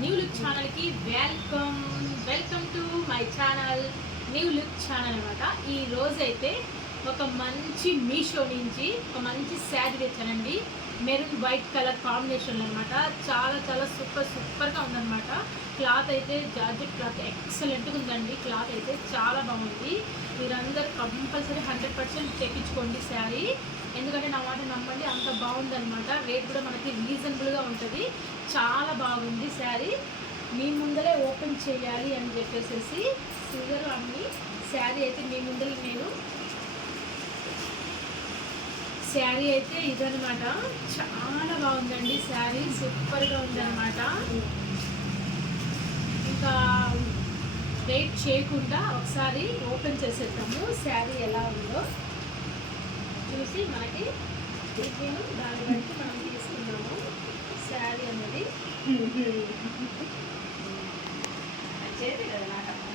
New look ఛానల్కి welcome welcome to my channel new look channel అనమాట. ఈ రోజైతే ఒక మంచి మీషో నుంచి ఒక మంచి శారీ తెచ్చానండి. మెరూన్ వైట్ కలర్ కాంబినేషన్ అనమాట చాలా చాలా సూపర్ సూపర్గా ఉందన్నమాట. క్లాత్ అయితే జార్జెట్ క్లాత్ ఎక్సలెంట్గా ఉందండి. క్లాత్ అయితే చాలా బాగుంది. మీరందరూ కంపల్సరీ హండ్రెడ్ పర్సెంట్ తెప్పించుకోండి శారీ. ఎందుకంటే నా మాట నమ్మండి అంత బాగుందనమాట రేట్ కూడా మనకి రీజనబుల్గా ఉంటుంది. చాలా బాగుంది శారీ. మీ ముందరే ఓపెన్ చేయాలి అని చెప్పేసి సిజర్ అన్ని శారీ అయితే మీ ముందర నేను శారీ అయితే ఇదనమాట చాలా బాగుందండి శారీ. సూపర్గా ఉందన్నమాట. ఇంకా వెయిట్ చేయకుండా ఒకసారి ఓపెన్ చేసేద్దాము. శారీ ఎలా ఉందో. చూసి మనకి నేను దాన్ని బట్టి మనం తీసుకున్నాము శారీ అనేది. చేతి కదా నాకు అర్థం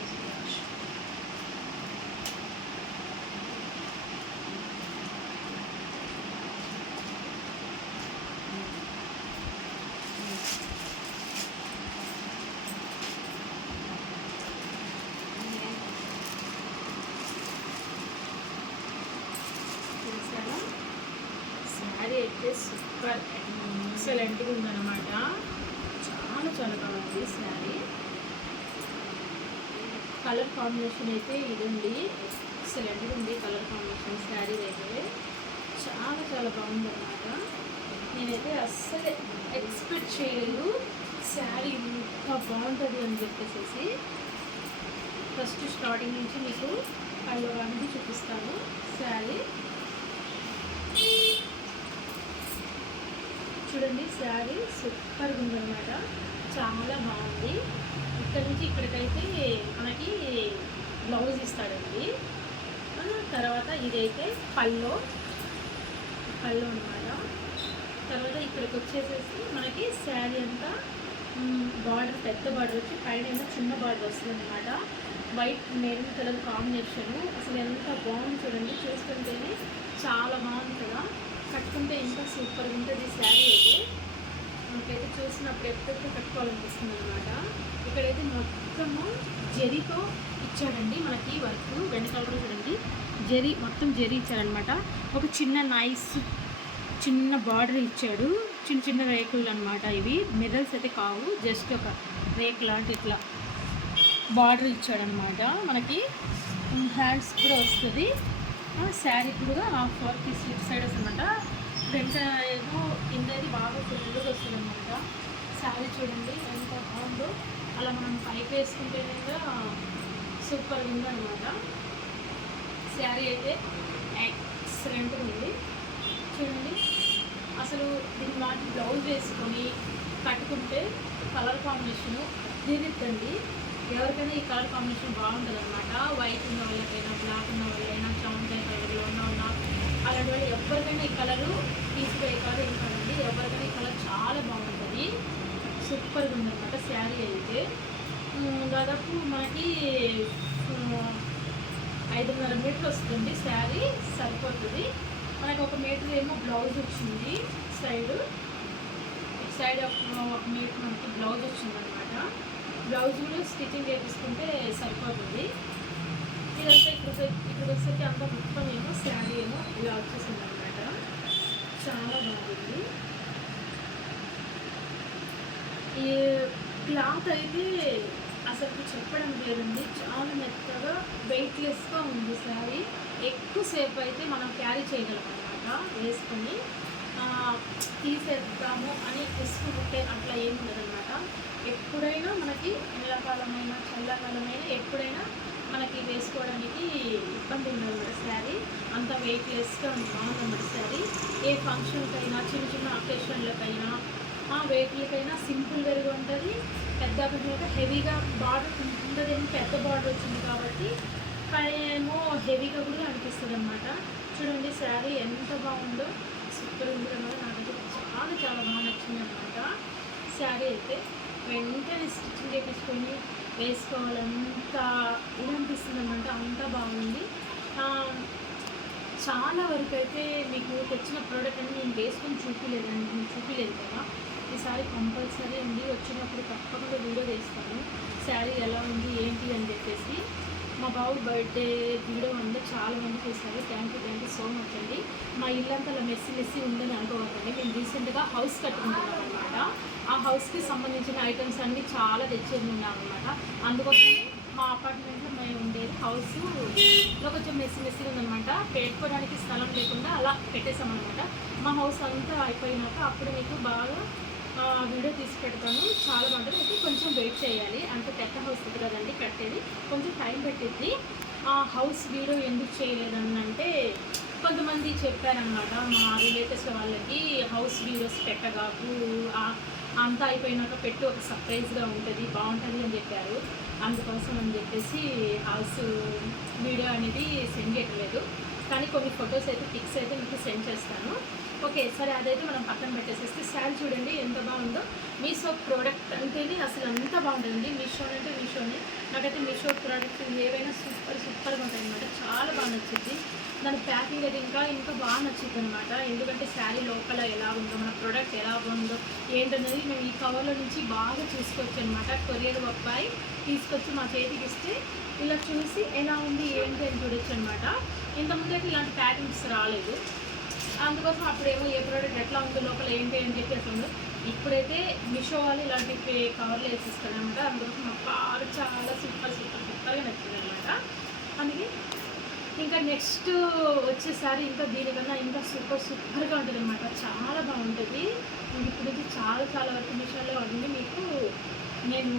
చూసాను శారీ అయితే సూపర్. ఎక్సలెంట్గా ఉందన్నమాట. చాలా చాలా బాగుంది శారీ కలర్ కాంబినేషన్ అయితే ఇది ఉంది ఎక్సలెంట్గా ఉంది కలర్ కాంబినేషన్ శారీ అయితే. చాలా చాలా బాగుంది అన్నమాట నేనైతే అస్సలు ఎక్స్పెక్ట్ చేయలేదు శారీ ఇంత బాగుంటుంది అని చెప్పేసి ఫస్ట్ స్టార్టింగ్ నుంచి మీకు అల్లు అనేది చూపిస్తాను. శారీ చూడండి శారీ సూపర్ ఉందన్నమాట. చాలా బాగుంది. ఇక్కడ నుంచి ఇక్కడికైతే మనకి బ్లౌజ్ ఇస్తాడండి. తర్వాత ఇదైతే పల్లో పళ్ళు అనమాట తర్వాత ఇక్కడికి వచ్చేసేసి మనకి శారీ అంతా బార్డర్ పెద్ద బార్డర్ వచ్చి పైన ఏమో చిన్న బార్డర్ వస్తుంది అనమాట వైట్ మెరూన్ కలర్ కాంబినేషన్ అసలు ఎంత బాగుంది చూడండి. చూస్తుంటేనే చాలా బాగుంది కదా. కట్టుకుంటే ఇంకా సూపర్ ఉంటుంది ఈ శారీ అయితే. నాకైతే చూసినప్పుడు ఎప్పుడెప్పుడు కట్టుకోవాలనిపిస్తుంది అనమాట ఇక్కడైతే మొత్తము జరీతో ఇచ్చాడండి మనకి వర్క్ వెనకాల కూడా చూడండి. జరీ మొత్తం జరీ ఇచ్చాడనమాట ఒక చిన్న నైస్ చిన్న బార్డర్ ఇచ్చాడు. చిన్న చిన్న రేకులు అనమాట ఇవి. మిర్రల్స్ అయితే కావు జస్ట్ ఒక రేక్ లాంటి ఇట్లా బార్డర్ ఇచ్చాడనమాట మనకి హ్యాండ్స్ కూడా వస్తుంది. శారీ కూడా హాఫ్ వర్క్ స్లిప్ సైడ్ వస్తుందన్నమాట. ఫ్రంట్ ఏమో కిందది బాగా ఫుల్గా వస్తుంది అనమాట శారీ చూడండి ఎంత బాగుందో. అలా మనం పైకి వేసుకుంటేనే సూపర్ ఉందన్నమాట. శారీ అయితే ఎక్సలెంట్ ఉంది. చూడండి అసలు దీన్ని వాటి బ్లౌజ్ వేసుకొని కట్టుకుంటే కలర్ కాంబినేషను దీనిద్దండి ఎవరికైనా ఈ కలర్ కాంబినేషన్ బాగుంటుంది అనమాట వైట్ ఉన్న వాళ్ళకైనా బ్లాక్ ఉన్న వాళ్ళైనా చామంతాయి అలాంటి వాళ్ళు ఎవరికైనా ఈ కలరు తీసిపోయే కలర్ ఏం ఎవరికైనా ఈ కలర్ చాలా బాగుంటుంది. సూపర్గా ఉందన్నమాట శారీ అయితే. దాదాపు మనకి ఐదున్నర మీటర్లు వస్తుంది శారీ సరిపోతుంది. మనకి ఒక మీటర్ ఏమో బ్లౌజ్ వచ్చింది సైడ్. సైడ్ ఒక ఒక మీటర్ మనకి బ్లౌజ్ వచ్చిందనమాట బ్లౌజ్ కూడా స్టిచ్చింగ్ చేపించుకుంటే సరిపోతుంది. ఇదంతా ఇక్కడ ఇక్కడ వచ్చేసరికి అంతా మొత్తం ఏమో శారీ ఏమో ఇలా వచ్చేసింది అనమాట చాలా బాగుంది. ఈ క్లాత్ అయితే అసలు చెప్పడం లేదండి చాలా మెత్తగా వెయిట్లెస్గా ఉంది శారీ. ఎక్కువసేపు అయితే మనం క్యారీ చేయగలం అనమాట వేసుకొని. తీసేద్దాము అని తీసుకుంటే అట్లా ఏమి ఉండదన్నమాట. ఎప్పుడైనా మనకి ఎండాకాలమైన చల్లకాలమైన ఎప్పుడైనా మనకి వేసుకోవడానికి ఇబ్బంది ఉండదు శారీ. అంత వెయిట్లెస్గా బాగుందన్నమాట శారీ. ఏ ఫంక్షన్కైనా చిన్న చిన్న అకేషన్లకైనా ఆ వెయిట్లకైనా సింపుల్ వేరుగా ఉంటుంది. పెద్ద మీద హెవీగా బార్డర్ ఉండదేమో పెద్ద బార్డర్ వచ్చింది కాబట్టి ఏమో హెవీగా కూడా అనిపిస్తుంది అనమాట చూడండి శారీ ఎంత బాగుందో సూపర్ ఉంది అనమాట నాకైతే చాలా చాలా బాగా నచ్చింది అనమాట శారీ అయితే వెంటనే స్టిచ్చింగ్ చేయించుకొని వేసుకోవాలంత ఇది అనిపిస్తుంది అనమాట అంత బాగుంది. చాలా వరకు అయితే మీకు తెచ్చిన ప్రోడక్ట్ అని నేను వేసుకొని చూపిలేదండి. నేను చూపిలేదు కదా. ఈసారి కంపల్సరీ అండి వచ్చినప్పుడు తప్పకుండా వీడియో వేస్తాను శారీ ఎలా ఉంది ఏంటి అని చెప్పేసి. మా బాబు బర్త్డే వీడియో అందరూ చాలా మంది చూసారు thank you thank you so much అండి. మా ఇల్లంతా అలా మెస్సి మెస్సి ఉందని అనుకోవద్దండి. మేము రీసెంట్గా హౌస్ కట్టుకుంటున్నాం అనమాట ఆ హౌస్కి సంబంధించిన ఐటమ్స్ అన్నీ చాలా తెచ్చేది ఉన్నాం అనమాట అందుకోసం మా అపార్ట్మెంట్లో మేము ఉండేది హౌస్లో కొంచెం మెస్సి మెస్సిగా ఉందనమాట పెట్టుకోవడానికి స్థలం లేకుండా అలా పెట్టేసాం అనమాట మా హౌస్ అంతా అయిపోయినాక అప్పుడు మీకు బాగా వీడియో తీసి పెడతాను. చాలా బాగుంటుంది. కొంచెం వెయిట్ చేయాలి. అంటే పెద్ద హౌస్ ఉంది కదండి కట్టేది. కొంచెం టైం పెట్టింది ఆ హౌస్ వీడియో ఎందుకు చేయలేదని అంటే కొంతమంది చెప్పారనమాట మా రిలేటివ్స్ వాళ్ళకి హౌస్ వీడియోస్ పెట్టగాకు అంతా అయిపోయినాక పెట్టి ఒక సర్ప్రైజ్గా ఉంటుంది బాగుంటుంది అని చెప్పారు. అందుకోసం అని చెప్పేసి హౌస్ వీడియో అనేది సెండ్ చేయట్లేదు. కానీ కొన్ని ఫొటోస్ అయితే పిక్స్ అయితే మీకు సెండ్ చేస్తాను. ఓకే సరే అదైతే మనం పక్కన పెట్టేసేస్తే శారీ చూడండి ఎంత బాగుందో. మీషో ప్రోడక్ట్ అంటేనే అసలు అంత బాగుంటుంది మీషో అంటే మీషోనే. నాకైతే మీషో ప్రోడక్ట్ ఏవైనా సూపర్ సూపర్గా ఉంటాయి అనమాట చాలా బాగా నచ్చింది. దాని ప్యాకింగ్ అయితే ఇంకా ఇంకా బాగా నచ్చింది అనమాట ఎందుకంటే శారీ లోపల ఎలా ఉందో మన ప్రోడక్ట్ ఎలా ఉందో ఏంటన్నది మేము ఈ కవర్లో నుంచి బాగా చూసుకోవచ్చు అనమాట కొరియర్ అబ్బాయి తీసుకొచ్చి మా చేతికి ఇస్తే ఇలా చూసి ఎలా ఉంది ఏంటి అని చూడొచ్చు అనమాట ఇంతకుముందు అయితే ఇలాంటి ప్యాకింగ్స్ రాలేదు. అందుకోసం అప్పుడేమో ఏ ప్రోడక్ట్ ఎట్లా ఉంది లోపల ఏంటి అని చెప్పేసి ఉంది. ఇప్పుడైతే మిషో వాళ్ళు ఇలాంటి పే- కవర్లు వేసిస్తారనమాట అందుకోసం మాకు బాగా చాలా సూపర్ సూపర్ సూపర్గా నచ్చింది అనమాట అందుకే ఇంకా నెక్స్ట్ వచ్చేసారి ఇంకా దీనికన్నా ఇంకా సూపర్ సూపర్గా ఉంటుంది అనమాట చాలా బాగుంటుంది. ఇప్పుడైతే ఇప్పుడు నుంచి చాలా చాలా వరకు మిషన్లో అన్నీ మీకు నేను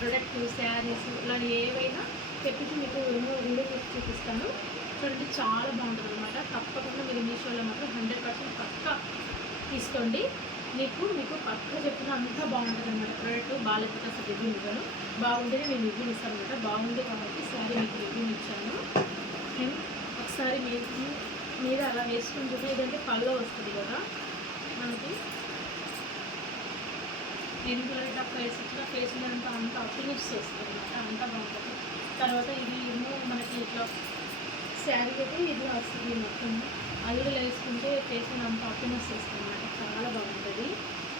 ప్రొడక్ట్ శారీస్ ఇలాంటి ఏవైనా చెప్పి మీకు ఎన్నో వీడియో చూపిస్తాను. చూడండి చాలా బాగుంటుంది అనమాట తప్పకుండా మీరు మీషోలో మాత్రం హండ్రెడ్ పర్సెంట్ పక్కా తీసుకోండి. మీకు మీకు పక్క చెప్పిన అంతా బాగుంటుంది అనమాట ప్రోడక్ట్ బాగాలేకపోతే అసలు రివ్యూ ఇవ్వను. బాగుంటేనే నేను రివ్యూ ఇస్తాను అనమాట బాగుంది కాబట్టి సారీ మీకు రివ్యూ ఇచ్చాను. ఒకసారి మీకు మీరు అలా వేసుకుని చూసి ఏదంటే పళ్ళు వస్తుంది కదా మనకి. నేను కలర్ టప్ ఇట్లా ఫేస్ మీద అంతా అంతా ఫినిష్ చేస్తుంది అనమాట అంతా బాగుంటుంది. తర్వాత ఇది ఏమో మనకి ఇట్లా శారీ అయితే ఇది వస్తుంది మొత్తం. అది వేసుకుంటే ఫేస్ అంత అంతా ఫినిష్ చేస్తుంది అనమాట చాలా బాగుంటుంది.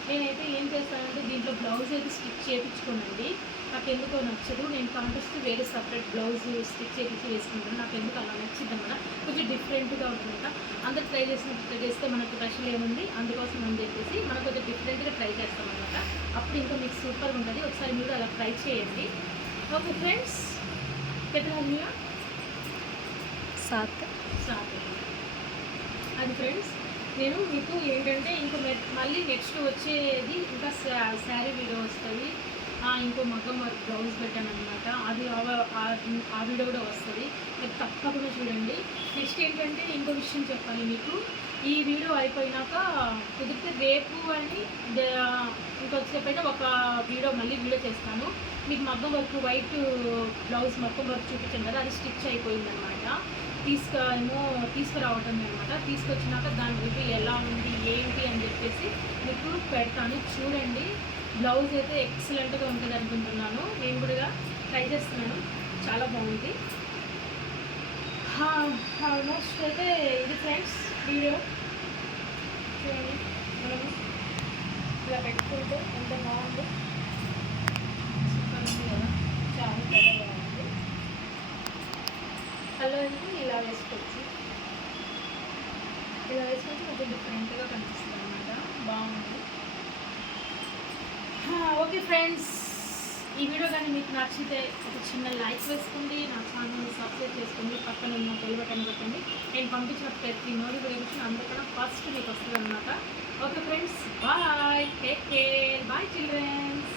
నేనైతే ఏం చేస్తానంటే దీంట్లో బ్లౌజ్ అయితే స్టిచ్ చేయించుకోనండి నాకు ఎందుకో నచ్చదు. నేను కాంటెస్ట్ వేరే సపరేట్ బ్లౌజ్ స్టిచ్ చేయించి వేసుకుంటాను. నాకు ఎందుకు అలా నచ్చింది అనమాట కొంచెం డిఫరెంట్గా ఉంటుందంట అందరు ట్రై చేసినట్టు ట్రై చేస్తే మనకు రష్లు ఏముంది? అందుకోసం అని చెప్పేసి మనం కొంచెం డిఫరెంట్గా ట్రై చేస్తాం అనమాట అప్పుడు ఇంకా మీకు సూపర్ ఉంటుంది. ఒకసారి మీరు అలా ట్రై చేయండి. ఓకే ఫ్రెండ్స్ కెతనా సాత్. స్టార్ట్ అది ఫ్రెండ్స్ నేను మీకు ఏంటంటే ఇంకో మళ్ళీ నెక్స్ట్ వచ్చేది ఇంకా శారీ వీడియో వస్తుంది. ఇంకో మగ్గం వర్క్ బ్లౌజ్ పెట్టాను అనమాట అది ఆ- వీడియో కూడా వస్తుంది. మీరు తప్పకుండా చూడండి. నెక్స్ట్ ఏంటంటే ఇంకో విషయం చెప్పాలి మీకు. ఈ వీడియో అయిపోయినాక కుదిరితే రేపు అని దే- ఒక వీడియో మళ్ళీ వీడియో చేస్తాను. మీకు మగ్గం వర్క్ వైట్ బ్లౌజ్ మగ్గం వర్క్ చూపించాను కదా అది స్టిచ్ అయిపోయింది అనమాట తీసుకు ఏమో తీసుకురావటం అనమాట తీసుకొచ్చినాక దాని రివ్యూ ఎలా ఉంది ఏంటి అని చెప్పేసి మీకు పెడతాను. చూడండి. బ్లౌజ్ అయితే ఎక్సలెంట్గా ఉంటుంది అనుకుంటున్నాను. నేను కూడా ట్రై చేస్తున్నాను. చాలా బాగుంది. ఆల్మోస్ట్ అయితే ఇది ఫ్రెండ్స్ వీడియో చూడండి. మనము ఇలా పెట్టుకుంటే ఎంత బాగుంది. కలర్ని ఇలా వేసుకోవచ్చు. ఇలా వేసుకొచ్చి కొంచెం డిఫరెంట్గా కనిపిస్తుంది అనమాట బాగుంది ఓకే ఫ్రెండ్స్. ఈ వీడియో కానీ మీకు నచ్చితే ఒక చిన్న లైక్ వేసుకోండి నా ఛానల్ని సబ్స్క్రైబ్ చేసుకోండి పక్కన ఉన్న బెల్ బటన్ పెట్టండి నేను పంపించిన ప్రతి నోటిఫికేషన్ కూడా ఫస్ట్ మీకు వస్తుంది అనమాట okay friends bye. Take care. Bye childrens.